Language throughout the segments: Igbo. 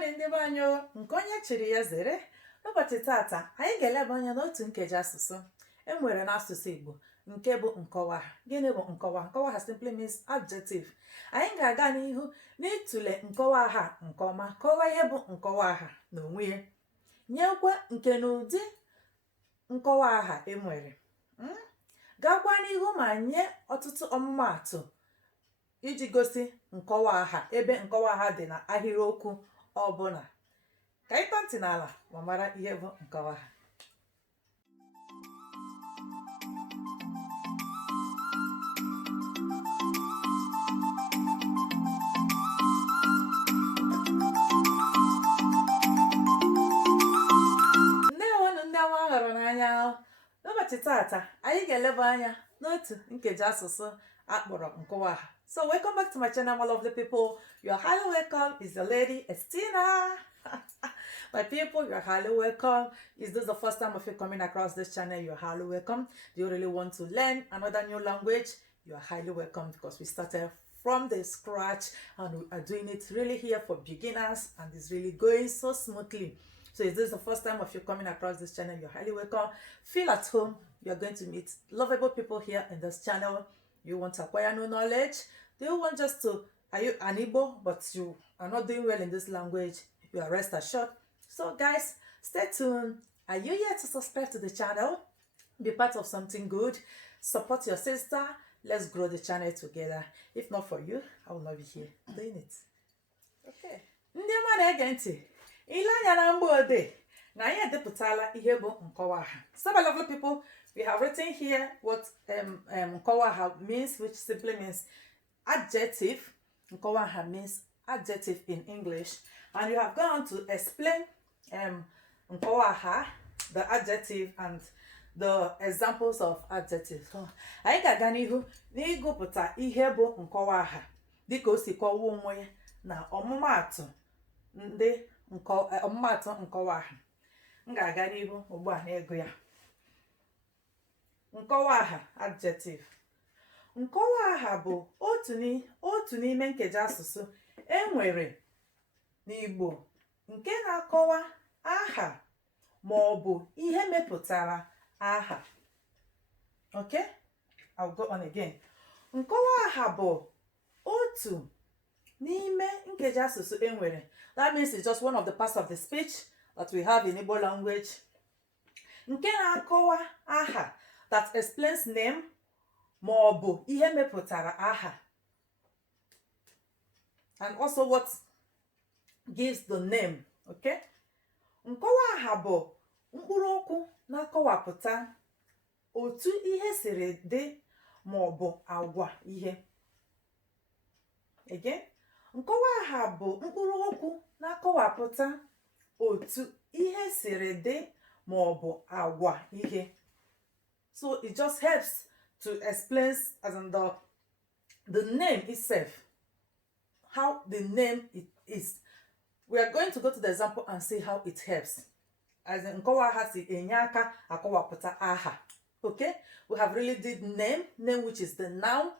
morning ndị be anyị nke onye chiri ya zere. N'ụbọchị tata anyị ga-eleba anya n'otu nkeji asụsụ enwere n'asụsụ Igbo nke bụ nkọwaaha. Gịnị bụ nkọwaaha? Nkọwaaha simply means adjective. Anyị ga-aga n'ihu n'ịtụle nkọwaaha nke ọma, kọwaa ihe bụ nkọwaaha n'onwe ya, nyekwa nke n'ụdị nkọwaaha enwere. Gakwa n'ihu ma nye ọtụtụ ọmụmaatụ iji gosi nkọwaaha ebe nkọwaaha dị na ahịrịokwu ọbụla. Ka anyị tọọ ntị n'ala ma mara ihe bụ nkọwaaha. Ndewonu ndị ọma hụrụ n'anya. N'ụbọchị tata anyị ga-eleba anya n'otu nkeji asụsụ akpọrọ nkọwaaha. So welcome back to my channel, my lovely people. You are highly welcome. Is your lady Estina. My people, you are highly welcome. Is this the first time of you coming across this channel? You are highly welcome. Do you really want to learn another new language? You are highly welcome, because we started from the scratch and we are doing it really here for beginners, and it's really going so smoothly. So is this the first time of you coming across this channel? You're highly welcome. Feel at home. You're going to meet lovable people here in this channel. You want to acquire new knowledge? Do you want just to, are you an Igbo but you are not doing well in this language? You are rest assured. So guys, stay tuned. Are you here to subscribe to the channel? Be part of something good. Support your sister. Let's grow the channel together. If not for you, I will not be here doing it. Okay. Ndị ọma na-ege ntị, ile anya na mgbode na anyị edepụtala ihe bụ nkọwaaha. So my lovely people, we have written here what nkọwaaha means, which simply means adjective. Nkọwaaha means adjective in English, and you have gone on to explain nkọwaaha, the adjective, and the examples of adjectives. So anyị ga-aga n'ihu n'ịgụpụta ihe bụ nkọwaaha dịka o si kọwaa onwe ya na ọmụmaatụ nkọwaaha. M ga-aga n'ihu ugbu a n'ịgụ ya. Nkọwaaha adjective. Nkọwaaha bụ otu n'ime nkeji asụsụ enwere n'Igbo nke na-akọwa aha ma ọ bụ ihe mepụtara aha. Okay? I'll go on again. Nkọwaaha bụ otu n'ime nkeji asụsụ enwere. That means it's just one of the parts of the speech that we have in Igbo language. Nke na-akọwa aha, that explains name ma ọ bụ ihe mepụtara aha, and also what gives the name. Okay? Nkọwaaha bụ mkpụrụ okwu na-akọwapụta otu ihe siri dị ma ọ bụ agwa ihe. Again, nkọwaaha bụ mkpụrụ okwu na-akọwapụta otu ihe siri dị ma ọ bụ agwa ihe. So it just helps to explain, as in the name itself, how the name it is. We are going to go to the example and see how it helps. As in nkọwaaha si enye aka akọwapụta aha. Okay? We have really did name, which is the noun.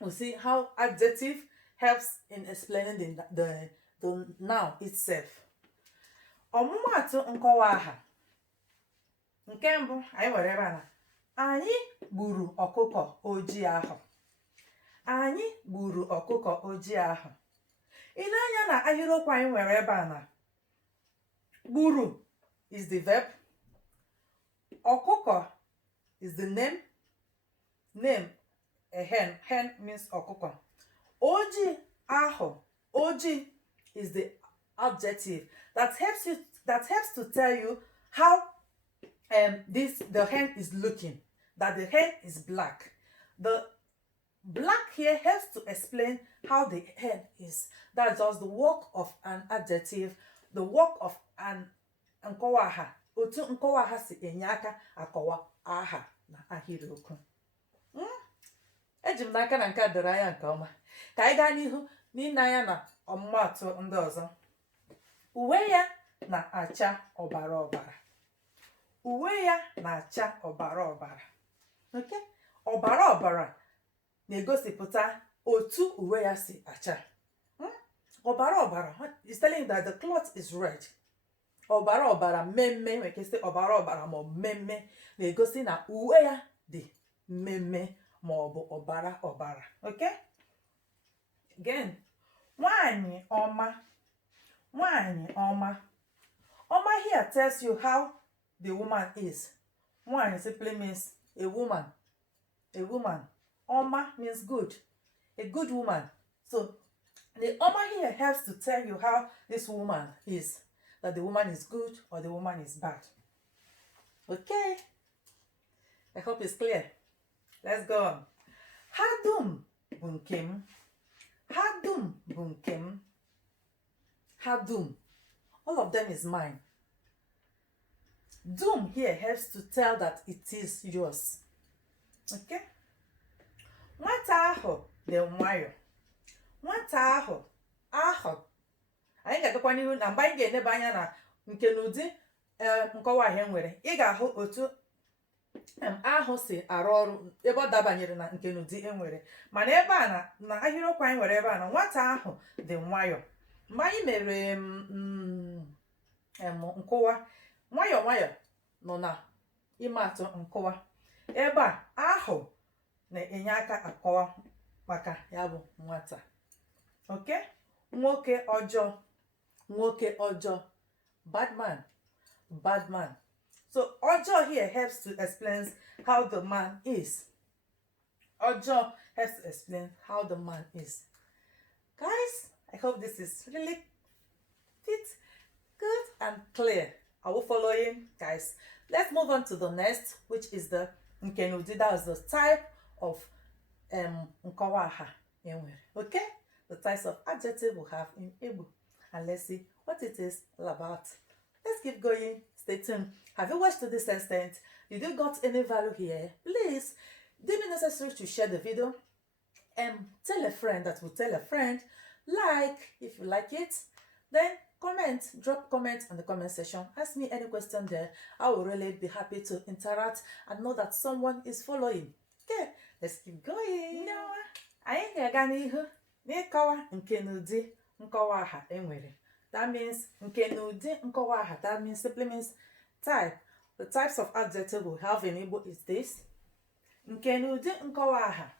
We see how adjective helps in explaining the noun itself. Ọmụmaatụ nkọwaaha. Nke mbụ anyị nwere ebe a na anyị gburu ọkụkọ ojii ahụ. Anyị gburu ọkụkọ ojii ahụ. Ile anya na ahịrịokwu anyị nwere ebe a na gburu is the verb, ọkụkọ is the name, a hen means ọkụkọ. Ojii ahụ, ojii is the adjective that helps to tell you how the hen is looking, that the hen is black. The black here helps to explain how the hen is. That's just the work of an adjective, the work of an nkọwaaha. Otu nkọwaaha si enye aka akọwa aha na ahịrịokwu. Eji m n'aka na nke a doro anya nke ọma. Ka anyị gaa n'ihu n'ile anya na ọmụmaatụ ndị ọzọ. Uwe ya na-acha ọbara ọbara. Uwe ya na-acha ọbara ọbara. Okay? Ọbara ọbara na-egosipụta otu uwe ya si acha. Ọbara ọbara is telling you that the cloth is red. Ọbara ọbara mmemme, nwere ike sị ọbara ọbara ma ọ bụ mmemme, na-egosi na uwe ya dị mmemme ma ọ bụ ọbara ọbara. Okay? Again, nwanyị ọma. Nwanyị ọma. Ọma here tells you how the woman is. Nwanyị simply means a woman. A woman. Ọma means good. A good woman. So the Ọma here helps to tell you how this woman is. That the woman is good or the woman is bad. Okay? I hope it's clear. Let's go on. Ha dum bụ nke m. Ha dum bụ nke m. Ha dum. All of them is mine. Dum here helps to tell that it is yours. Okay? Nwata ahụ dị nwayọ. Nwata ahụ. Ahụ. Anyị ga-agakwa n'ihu na mgbe anyị ga-eneba anya na nke n'ụdị nkọwaaha nwere, ị ga-ahụ otu ahụ si arụ ọrụ ebe ọ dabanyere na nke n'ụdị enwere. Mana ebe a na ahịrịokwu anyị nwere ebe a na nwata ahụ dị nwayọ. Mgbe anyị mere nkọwa, nwayọ nwayọ nọ na ime atụ nkọwa. Ebe a ahụ na-enye aka akọwa maka ya bụ nwata. Okay? Nwoke ọjọọ. Nwoke ọjọọ. Bad man. Bad man. So ọjọọ here helps to explain how the man is. Ọjọọ helps to explain how the man is. Guys, I hope this is really fit, good, and clear. Are we following, guys? Let's move on to the next, which is the nkenudi. That is the type of nkọwaaha enwere. Okay? The types of adjective we have in Igbo. And let's see what it is all about. Let's keep going. Stay tuned. Have you watched to this extent? Did you got any value here? Please, deem it necessary to share the video and tell a friend that will tell a friend. Like if you like it. Then comment, drop comment on the comment section. Ask me any question there. I will really be happy to interact and know that someone is following. Okay, let's keep going. Anyị ga-aga n'ihu n'ịkọwa nke n'ụdị nkọwaaha enwere. That means nke n'ụdị nkọwaaha. That means simply means type. The types of adjective we have in Igbo is this. Nke n'ụdị nkọwaaha.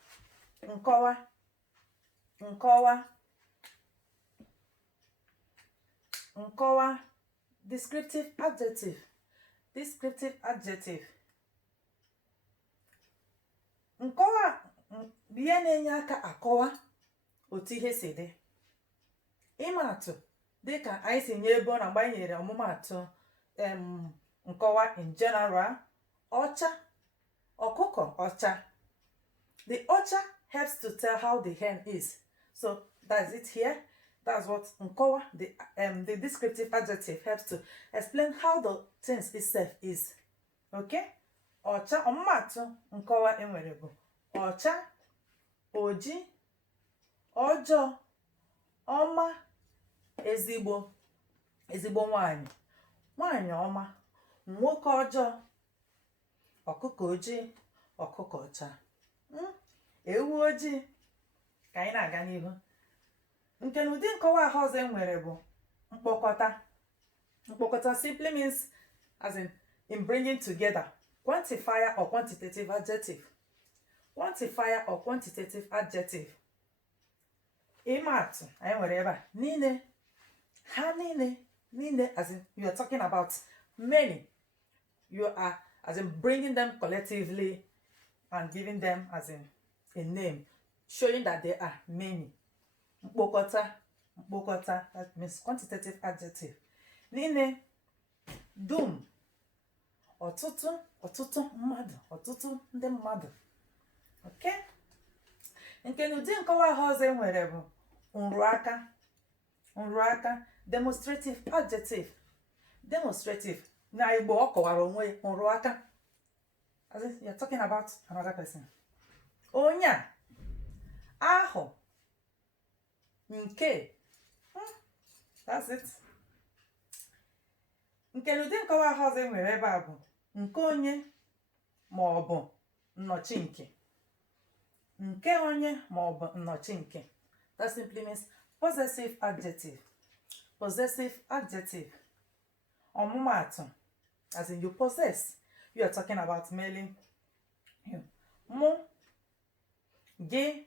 Nkọwa. Nkọwa. Nkọwa. Descriptive adjective. Descriptive adjective. Nkọwa bụ ihe na-enye aka akọwa otu ihe si dị. Ịmaatụ dịka anyị si nye ebe na mgbe anyị nyere ọmụmaatụ nkọwa in general. Ọcha. Ọkụkọ ọcha. The ọcha helps to tell how the hen is. So that's it here. That's what nkọwa, the descriptive adjective, helps to explain how the things itself is. Okay? Ọcha. Ọmụmaatụ nkọwa enwere bụ ọcha, oji, ọjọọ, ọma, ezigbo, ezigbo nwanyị, nwanyị ọma, nwoke ọjọọ, ọkụkọ ojii, ọkụkọ ọcha, ewu ojii. Ka anyị na-aga n'ihu. Nke n'ụdị nkọwaaha ọzọ enwere bụ mkpokọta. Mkpokọta simply means as in bringing together. Quantifier or quantitative adjective. Quantifier or quantitative adjective. Ịmaatụ anyị nwere ebe a. Niile. Ha niile. Niile as in you are talking about many. You are as in bringing them collectively and giving them as in a name, showing that there are many. Mkpokọta. Mkpokọta. That means quantitative adjective. Niile. Dum. Ọtụtụ. Ọtụtụ mmadụ. Ọtụtụ ndị mmadụ. Okay? Nke n'ụdị nkọwaaha ọzọ enwere bụ nrụaka. Nrụaka. Demonstrative adjective. Demonstrative. Na Igbo ọ kọwara onwe nrụaka. As if you're talking about another person. Onye a. Ahụ. Nke. That's it. Nke n'ụdị nkọwaaha ọzọ enwere ebe a bụ nke onye ma ọ bụ nnọchi nke. Nke onye ma ọ bụ nnọchi nke. That simply means Possessive adjective. Possessive adjective. Ọmụmaatụ, as in you possess. You are talking about mailing. Mụ, gị,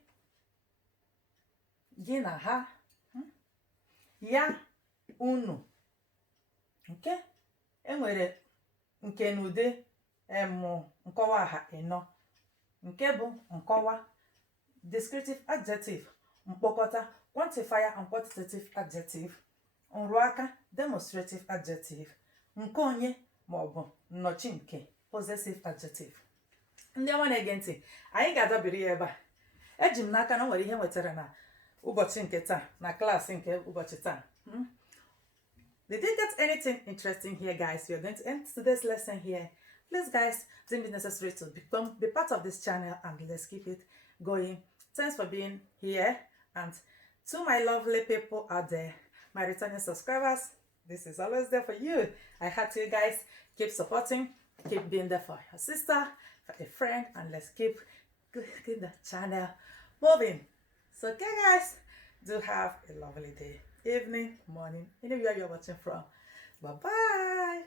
gị na ha, ya, unu. Okay? Enwere nke n'ude nkọwaaha ịnọ. Nke bụ nkọwa, descriptive adjective, mkpokọta, quantifier and quantitative adjective, nrụaka, demonstrative adjective, nke onye maọbụ nnọchi nke, possessive adjective. Ndị ọma na-ege ntị, anyị ga-adọbiri ya ebe a. Eji m n'aka na o nwere ihe nwetara na ụbọchị nke taa, na klaasị nke ụbọchị taa. Did you get anything interesting here, guys? You're going to end today's lesson here. Please, guys, deem it necessary to be part of this channel, and let's keep it going. Thanks for being here. And to my lovely people out there, my returning subscribers, this is always there for you. I had to, you guys, keep supporting, keep being there for your sister, for a friend, and let's keep the channel moving. So, okay, guys, do have a lovely day, evening, morning, anywhere you're watching from. Bye-bye.